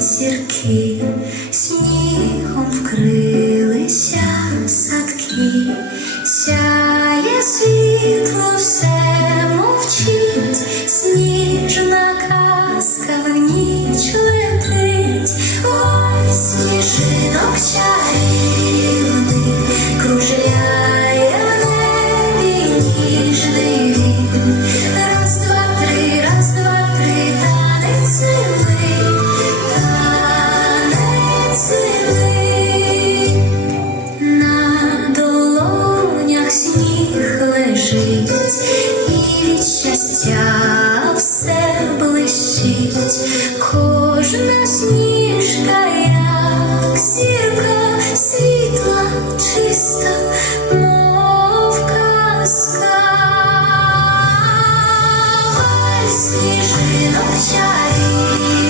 Сірки снігом вкрилися садки, сяє світло, все мовчить, сніжна казка в ніч летить, ось сніжинок чарівний, кружляє в небі ніжний він. Раз, два, три, раз, два, три, танець сили. і від все блищить, кожна сніжка, як зірка, світла чиста, мов казка. Сніжинок чарів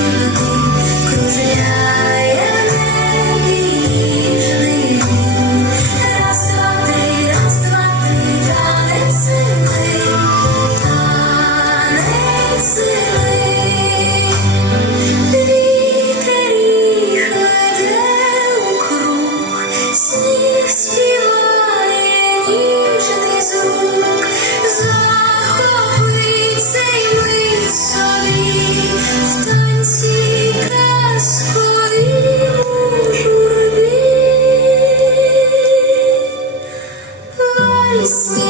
Christine.